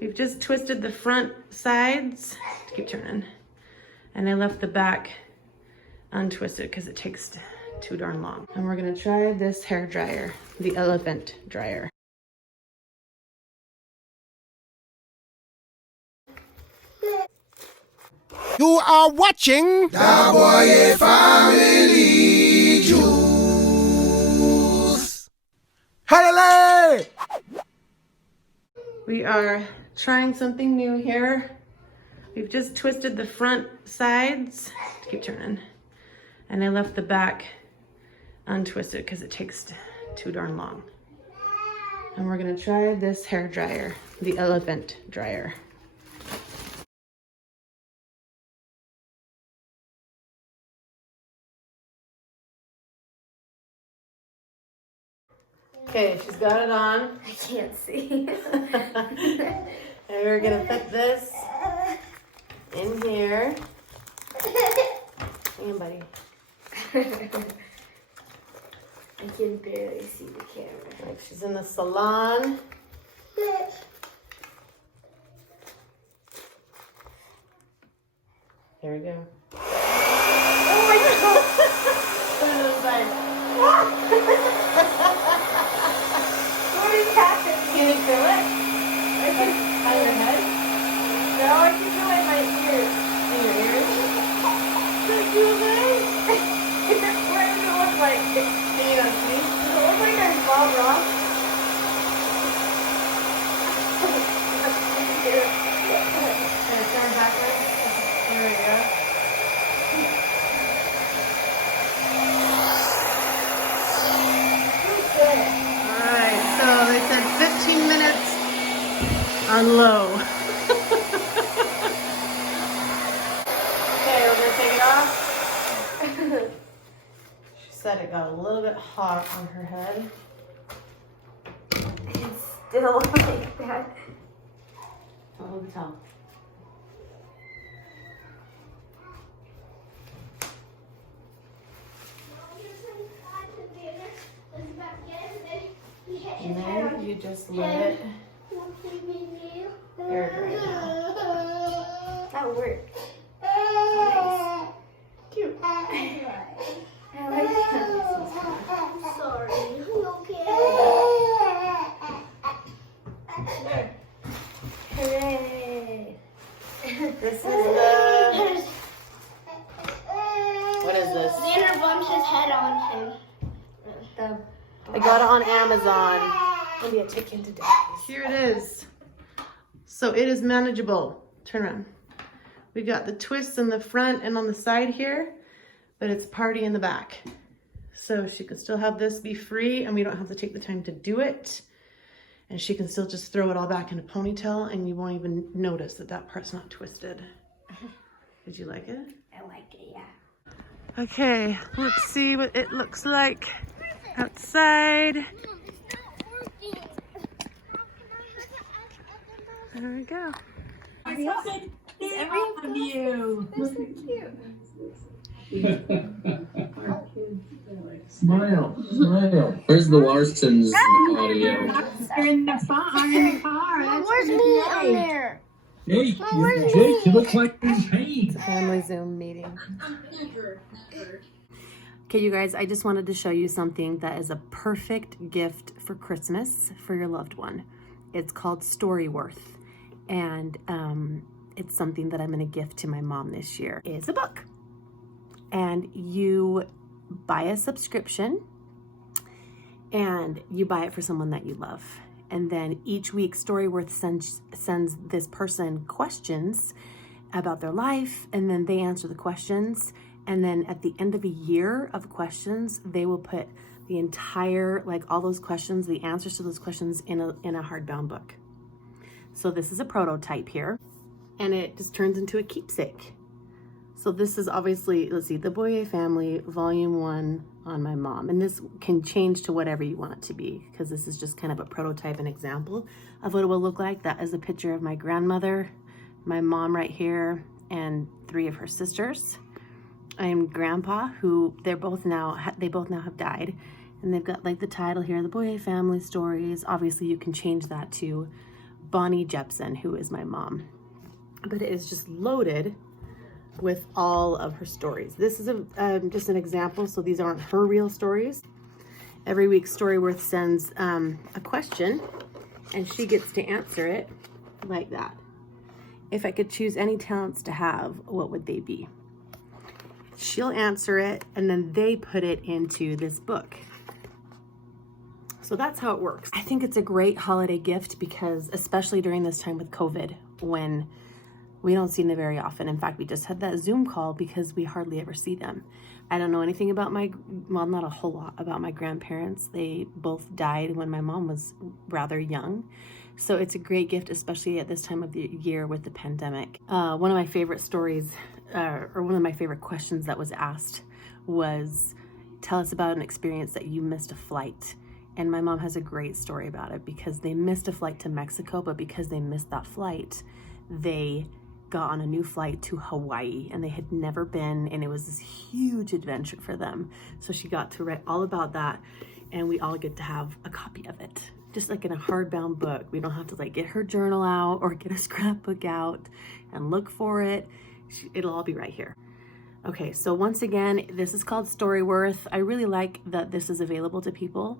We've just twisted the front sides, keep turning, and I left the back untwisted because it takes too darn long. And we're gonna try this hair dryer, the elephant dryer. You are watching Juliejboye Family Juice. Hello! We are trying something new here. We've just twisted the front sides, keep turning, and I left the back untwisted because it takes too darn long. And we're gonna try this hair dryer, the elephant dryer. Okay, she's got it on. I can't see. And we're gonna put this in here. Hang on, buddy. I can barely see the camera. Like she's in the salon. There we go. Oh my God! Put it inside. What is happening? Can you feel it? On your head? No, I can feel it in my ears. In your ears? Does it feel good? What does it look like? Can you not see? Does it look like I'm Bob Ross? Can I turn backwards? There we go. Alright, so they said 15 minutes on low. Okay, we're gonna take it off. She said it got a little bit hot on her head. It's still like that. I'll hold the towel. And then you just let it air dry now. That worked. Nice. Cute. I like that. Sorry. There. Hooray. This is the... What is this? Xander bumped his head on him. I got it on Amazon. Maybe I take him to daddy. Here it is. So it is manageable. Turn around. We got the twists in the front and on the side here, but it's party in the back. So she can still have this be free and we don't have to take the time to do it. And she can still just throw it all back in a ponytail and you won't even notice that that part's not twisted. Did you like it? I like it, yeah. Okay, let's see what it looks like outside. There we go. Smile, smile. Where's the Larsons audio? You're in the car. I'm in the car. Where's me on there? Jake, you look like in pain. Family Zoom meeting. Okay, you guys, I just wanted to show you something that is a perfect gift for Christmas for your loved one. It's called Storyworth, and it's something that I'm going to gift to my mom this year. It's a book, and you buy a subscription, and you buy it for someone that you love. And then each week, Storyworth sends this person questions about their life, and then they answer the questions. And then at the end of a year of questions, they will put the entire, like all those questions, the answers to those questions in a hardbound book. So this is a prototype here, and it just turns into a keepsake. So this is obviously, let's see, the Boye Family, Volume 1 on my mom. And this can change to whatever you want it to be, because this is just kind of a prototype and example of what it will look like. That is a picture of my grandmother, my mom right here, and 3 of her sisters. I'm grandpa, who they both now have died. And they've got like the title here, the Boye Family Stories. Obviously you can change that to Bonnie Jepson, who is my mom. But it is just loaded with all of her stories. This is just an example, so these aren't her real stories. Every week Storyworth sends a question, and she gets to answer it like that. If I could choose any talents to have, what would they be? She'll answer it, and then they put it into this book. So that's how it works. I think it's a great holiday gift because, especially during this time with COVID, when we don't see them very often. In fact, we just had that Zoom call because we hardly ever see them. I don't know anything about not a whole lot about my grandparents. They both died when my mom was rather young. So it's a great gift, especially at this time of the year with the pandemic. One of my favorite stories, or one of my favorite questions that was asked was, tell us about an experience that you missed a flight. And my mom has a great story about it because they missed a flight to Mexico, but because they missed that flight, they got on a new flight to Hawaii, and they had never been, and it was this huge adventure for them. So she got to write all about that, and we all get to have a copy of it, just like in a hardbound book. We don't have to like get her journal out or get a scrapbook out and look for it. It'll all be right here. Okay, so once again, this is called Storyworth. I really like that this is available to people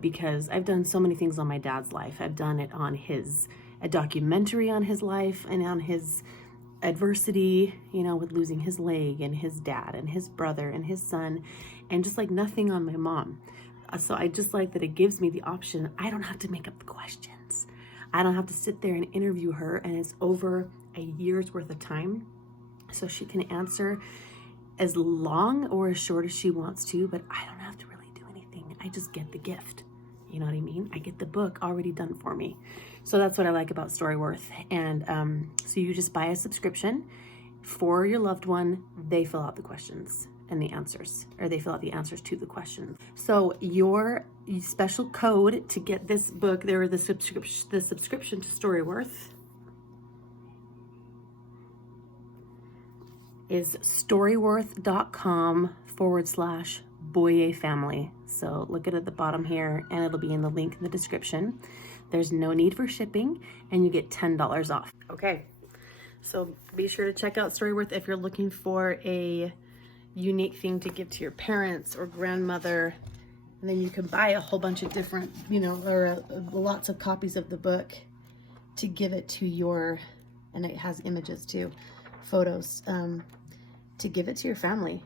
because I've done so many things on my dad's life. I've done it on a documentary on his life and on his adversity, you know, with losing his leg and his dad and his brother and his son, and just like nothing on my mom. So I just like that it gives me the option. I don't have to make up the questions. I don't have to sit there and interview her, and it's over a year's worth of time. So she can answer as long or as short as she wants to, but I don't have to really do anything. I just get the gift. You know what I mean? I get the book already done for me. So that's what I like about Storyworth. And so you just buy a subscription for your loved one. They fill out the questions and the answers, or they fill out the answers to the questions. So your special code to get this book, the subscription to Storyworth, is storyworth.com/Boye family. So look at the bottom here, and it'll be in the link in the description. There's no need for shipping, and you get $10 off. Okay, so be sure to check out Storyworth if you're looking for a unique thing to give to your parents or grandmother. And then you can buy a whole bunch of different, or lots of copies of the book to give it to and it has images too, photos, to give it to your family.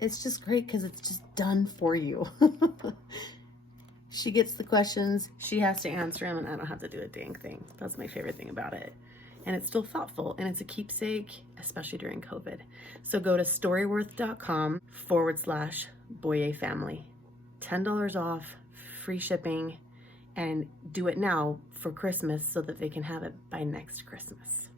It's just great because it's just done for you. She gets the questions, she has to answer them, and I don't have to do a dang thing. That's my favorite thing about it. And it's still thoughtful, and it's a keepsake, especially during COVID. So go to storyworth.com/Boye family. $10 off, free shipping, and do it now for Christmas so that they can have it by next Christmas.